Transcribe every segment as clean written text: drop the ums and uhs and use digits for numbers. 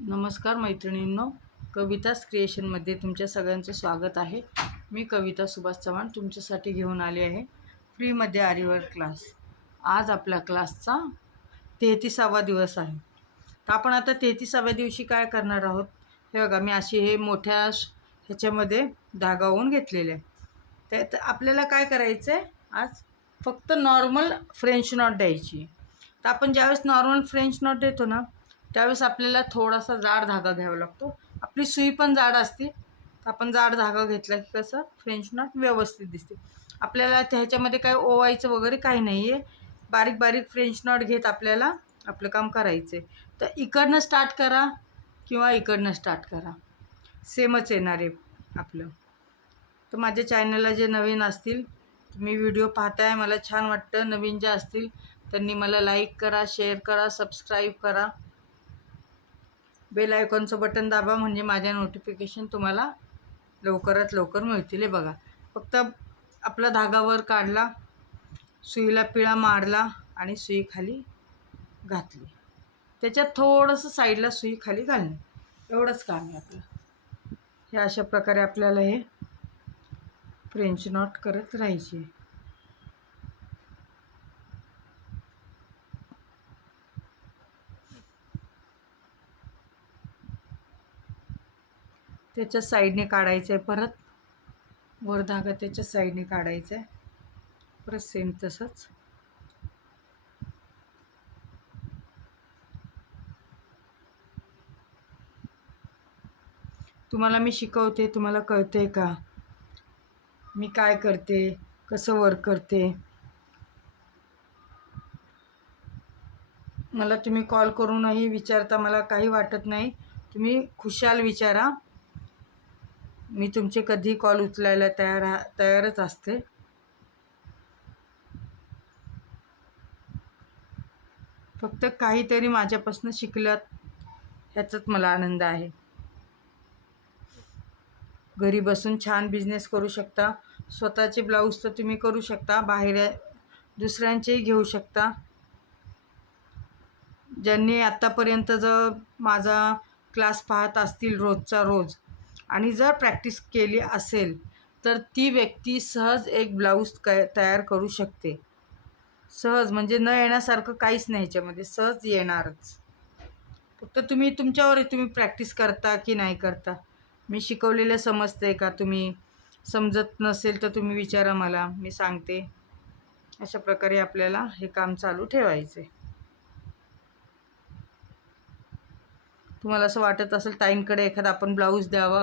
नमस्कार मैत्रिणींनो, कवितास क्रिएशनमध्ये तुमच्या सगळ्यांचं स्वागत आहे. मी कविता सुभाष चव्हाण तुमच्यासाठी घेऊन आले आहे फ्रीमध्ये आरीवर्क क्लास. आज आपल्या क्लासचा 33वा दिवस आहे. तर आपण आता 33व्या दिवशी काय करणार आहोत, हे बघा. मी अशी हे मोठ्या ह्याच्यामध्ये धागा ओवून घेतलेले आहे. त्यात आपल्याला काय करायचं आहे, आज फक्त नॉर्मल फ्रेंच नॉट द्यायची. तर आपण ज्यावेळेस नॉर्मल फ्रेंच नॉट देतो ना, त्यावेळेस आपल्याला थोडासा जाड धागा घ्यावा लागतो. आपली सुई पण जाड असते, तर आपण जाड धागा घेतला की कसं फ्रेंच नॉट व्यवस्थित दिसते. आपल्याला त्याच्यामध्ये काय ओवायचं वगैरे काही नाही आहे. बारीक बारीक फ्रेंच नॉट घेत आपल्याला आपलं काम करायचं आहे. तर इकडनं स्टार्ट करा किंवा इकडनं स्टार्ट करा, सेमच येणार आहे आपलं. तर माझ्या चॅनलला जे नवीन असतील, तुम्ही व्हिडिओ पाहताय, मला छान वाटतं. नवीन जे असतील त्यांनी मला लाईक करा, शेअर करा, सबस्क्राईब करा. बेल आयकॉनचं बटन दाबा, म्हणजे माझ्या नोटिफिकेशन तुम्हाला लवकरात लवकर मिळतील. हे बघा, फक्त आपला धागा वर काढला, सुईला पिळा मारला आणि सुई खाली घातली. त्याच्यात थोडंसं साईडला सुई खाली घालणे, एवढंच काम आहे आपलं. हे अशा प्रकारे आपल्याला हे फ्रेंच नॉट करत राहायचे. त्याच्या साईडने काढायचं आहे, परत वर धागा त्याच्या साईडने काढायचा आहे, परत सेम तसंच. तुम्हाला मी शिकवते, तुम्हाला कळते का मी काय करते, कसं वर्क करते. मला तुम्ही कॉल करूनही विचारता, मला काही वाटत नाही. तुम्ही खुशाल विचारा, मी तुमचे कधी कॉल उचलायला तयारच असते. फक्त काहीतरी माझ्यापासून शिकलात ह्याचाच मला आनंद आहे. घरी बसून छान बिझनेस करू शकता. स्वतःचे ब्लाऊज तर तुम्ही करू शकता, बाहेर दुसऱ्यांचेही घेऊ शकता. ज्यांनी आत्तापर्यंत जर माझा क्लास पाहत असतील रोजचा रोज, आणि जर प्रॅक्टिस केली असेल, तर ती व्यक्ती सहज एक ब्लाऊज तयार करू शकते. सहज, म्हणजे न येण्यासारखं काहीच नाही ह्याच्यामध्ये, सहज येणारच. फक्त तुम्ही तुमच्यावर, तुम्ही प्रॅक्टिस करता की नाही करता. मी शिकवलेलं समजते का, तुम्ही समजत नसेल तर तुम्ही विचारा मला, मी सांगते. अशा प्रकारे आपल्याला हे काम चालू ठेवायचं आहे. तुम्हाला असं वाटत असेल ताईंकडे एखादा आपण ब्लाऊज द्यावा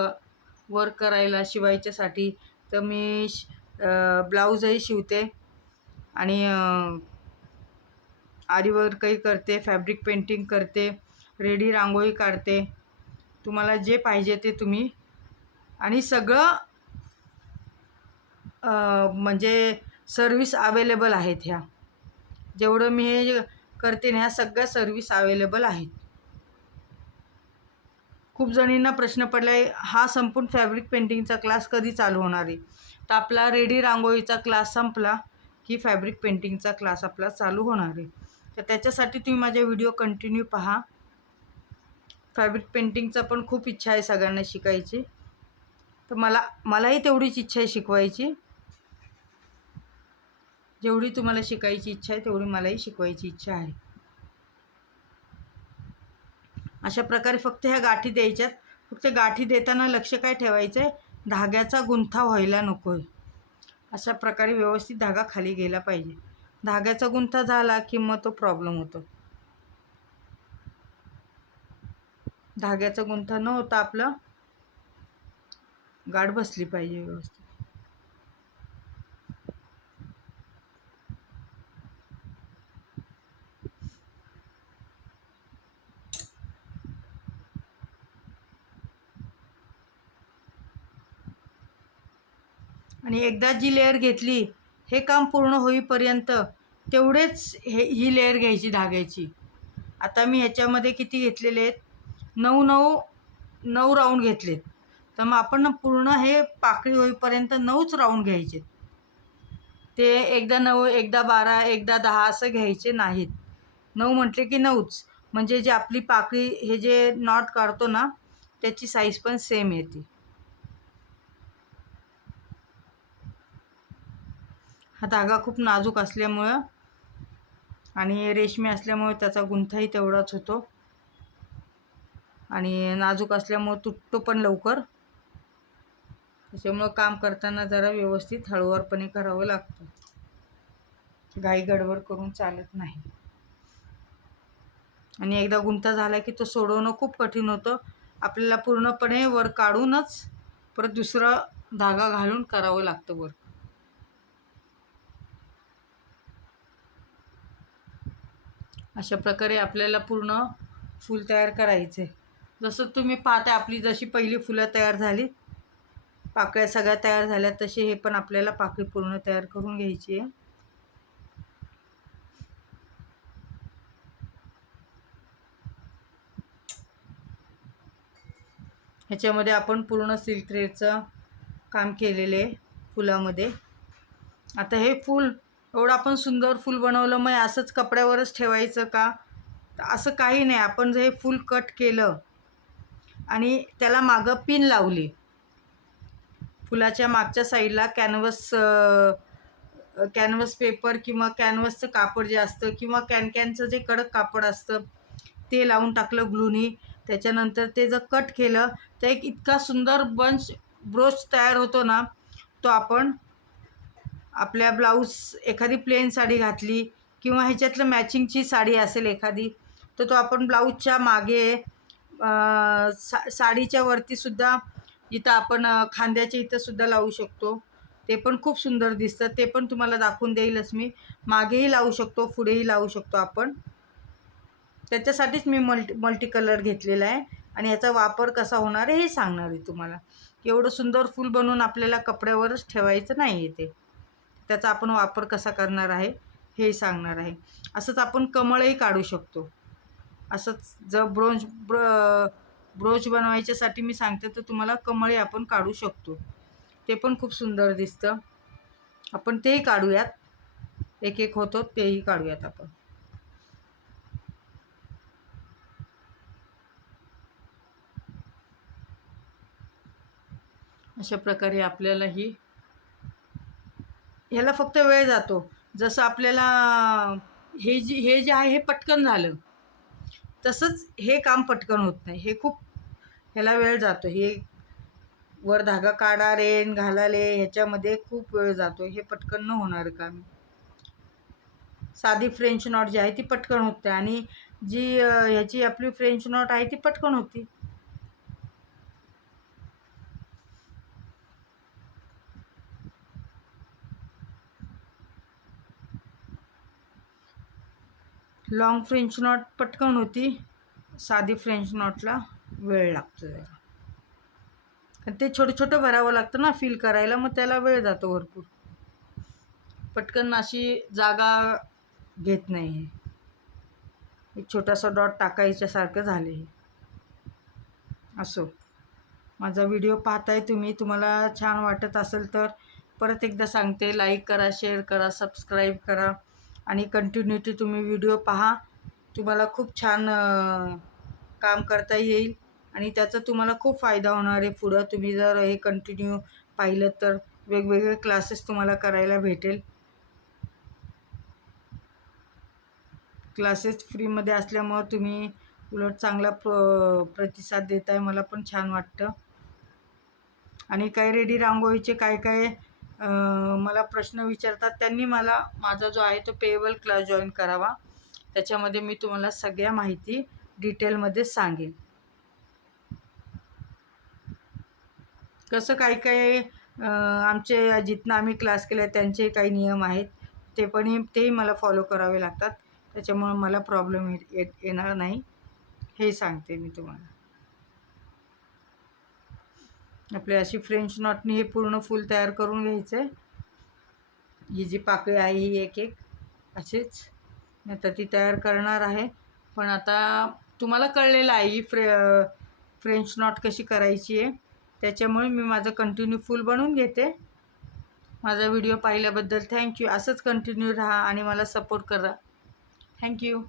वर्क करायला, शिवायच्यासाठी, तर मी ब्लाऊजही शिवते आणि आरी वर्कही करते, फॅब्रिक पेंटिंग करते, रेडी रांगोळी काढते. तुम्हाला जे पाहिजे ते तुम्ही, आणि सगळं म्हणजे सर्विस अवेलेबल आहेत. ह्या जेवढं मी हे करते ना, ह्या सगळ्या सर्विस अवेलेबल आहेत. खूप जणींना प्रश्न पडला आहे, हा संपूर्ण फॅब्रिक पेंटिंगचा क्लास कधी चालू होणार आहे. तर आपला रेडी रांगोळीचा क्लास संपला की फॅब्रिक पेंटिंगचा क्लास आपला चालू होणार आहे. तर त्याच्यासाठी तुम्ही माझे व्हिडिओ कंटिन्यू पहा. फॅब्रिक पेंटिंगचा पण खूप इच्छा आहे सगळ्यांना शिकायची, तर मलाही तेवढीच इच्छा आहे शिकवायची. जेवढी तुम्हाला शिकायची इच्छा आहे, तेवढी मलाही शिकवायची इच्छा आहे. अशा प्रकारे फक्त ह्या गाठी द्यायच्यात. फक्त गाठी देताना लक्ष काय ठेवायचं आहे, धाग्याचा गुंथा व्हायला नको आहे. अशा प्रकारे व्यवस्थित धागा खाली गेला पाहिजे. धाग्याचा गुंथा झाला की मग तो प्रॉब्लेम होतो. धाग्याचा गुंथा न होता आपलं गाठ बसली पाहिजे व्यवस्थित. आणि एकदा जी लेअर घेतली, हे काम पूर्ण होईपर्यंत तेवढेच ही लेअर घ्यायची धाग्याची. आता मी ह्याच्यामध्ये किती घेतलेले आहेत, 9 राऊंड घेतलेत. तर मग आपण पूर्ण हे पाकळी होईपर्यंत 9च राऊंड घ्यायचे. ते एकदा 9, एकदा 12, एकदा 10 असं घ्यायचे नाहीत. 9 म्हटले की 9च. म्हणजे जे आपली पाकळी हे जे नॉट काढतो ना त्याची साईज पण सेम येते. हा धागा खूप नाजूक असल्यामुळं आणि रेशमी असल्यामुळे त्याचा गुंठाही तेवढाच होतो आणि नाजूक असल्यामुळे तुटतो पण लवकर. त्याच्यामुळं काम करताना जरा व्यवस्थित हळूवारपणे करावं लागतं, घाई गडबड करून चालत नाही. आणि एकदा गुंता झाला की तो सोडवणं खूप कठीण होतं. आपल्याला पूर्णपणे वर काढूनच परत दुसरा धागा घालून करावं लागतं वर. अशा प्रकारे आपल्याला पूर्ण फूल तयार करायचं आहे. जसं तुम्ही पाहता आपली जशी पहिली फुलं तयार झाली, पाकळ्या सगळ्या तयार झाल्या, तशी हे पण आपल्याला पाकळी पूर्ण तयार करून घ्यायची आहे. ह्याच्यामध्ये आपण पूर्ण सिल्क थ्रेडचं काम केलेलं आहे फुलामध्ये. आता हे फूल एवढं आपण सुंदर फूल बनवलं, मग असंच कपड्यावरच ठेवायचं का? असं काही नाही. आपण जर हे फूल कट केलं आणि त्याला मागं पिन लावली, फुलाच्या मागच्या साईडला कॅनव्हस पेपर किंवा कॅनव्हसचं कापड जे असतं किंवा कॅनचं जे कडक कापड असतं ते लावून टाकलं ग्लूनी, त्याच्यानंतर ते जर कट केलं तर एक इतका सुंदर ब्रोच तयार होतो ना. तो आपण आपल्या ब्लाऊज, एखादी प्लेन साडी घातली किंवा ह्याच्यातलं मॅचिंगची साडी असेल एखादी, तर तो आपण ब्लाऊजच्या मागे साडीच्या वरतीसुद्धा, इथं आपण खांद्याच्या इथंसुद्धा लावू शकतो. ते पण खूप सुंदर दिसतं. ते पण तुम्हाला दाखवून देईलच मी. मागेही लावू शकतो, पुढेही लावू शकतो आपण. त्याच्यासाठीच मी मल्टी कलर घेतलेला आहे आणि याचा वापर कसा होणार आहे हे सांगणार आहे तुम्हाला. एवढं सुंदर फूल बनवून आपल्याला कपड्यावरच ठेवायचं नाही आहे, ते त्याचा आपण वापर कसा करणार आहे हे सांगणार आहे. असंच आपण कमळही काढू शकतो. असंच जर ब्रोच बनवायच्यासाठी मी सांगते, तर तुम्हाला कमळही आपण काढू शकतो. ते पण खूप सुंदर दिसतं. आपण तेही काढूयात, एक एक होतो तेही काढूयात आपण. अशा प्रकारे आपल्याला ह्याला फक्त वेळ जातो. जसं आपल्याला हे जे आहे हे पटकन झालं, तसंच हे काम पटकन होत नाही. हे खूप ह्याला वेळ जातो. हे वर धागा काढा रेन घालाले, ह्याच्यामध्ये खूप वेळ जातो. हे पटकन न होणारं काम. साधी फ्रेंच नॉट जी आहे ती पटकन होते आणि जी ह्याची आपली फ्रेंच नॉट आहे ती पटकन होती. लॉंग फ्रेंच नॉट पटकन होती, साधी फ्रेंच नॉटला वेळ लागतो जरा. ते छोटं छोटं भरावं लागतं ना फिल करायला, मग त्याला वेळ जातो भरपूर. पटकन अशी जागा घेत नाही. एक छोटासा डॉट टाकायच्यासारखं झाले. असो, माझा व्हिडिओ पाहताय तुम्ही, तुम्हाला छान वाटत असेल तर परत एकदा सांगते, लाईक करा, शेअर करा, सबस्क्राईब करा आणि कंटिन्युटी तुम्ही व्हिडिओ पहा. तुम्हाला खूप छान काम करता येईल आणि त्याचा तुम्हाला खूप फायदा होणार आहे पुढं. तुम्ही जर हे कंटिन्यू पाहिलं तर वेगवेगळे क्लासेस तुम्हाला करायला भेटेल. क्लासेस फ्रीमध्ये असल्यामुळं तुम्ही उलट चांगला प्रतिसाद देताय, मला पण छान वाटतं. आणि काही रेडी रांगोळीचे काय काय मला प्रश्न विचारतात, त्यांनी मला माझा जो आहे तो पेएबल क्लास जॉईन करावा. त्याच्यामध्ये मी तुम्हाला सगळ्या माहिती डिटेलमध्ये सांगेन. कसं काही काही आमचे जिथनं आम्ही क्लास केला त्यांचे काही नियम आहेत, तेही मला फॉलो करावे लागतात. त्याच्यामुळे मला प्रॉब्लेम येणार नाही, हे सांगते मी तुम्हाला. आपली अशी फ्रेंच नॉटनी हे पूर्ण फूल तयार करून घ्यायचं आहे. ही जी पाकळी आहे ही एक एक अशीच मी आता ती तयार करणार आहे. पण आता तुम्हाला कळलेलं आहे ही फ्रेंच नॉट कशी करायची आहे, त्याच्यामुळे मी माझं कंटिन्यू फूल बनवून घेते. माझा व्हिडिओ पाहिल्याबद्दल थँक्यू. असंच कंटिन्यू राहा आणि मला सपोर्ट करा. थँक्यू.